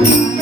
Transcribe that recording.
Thank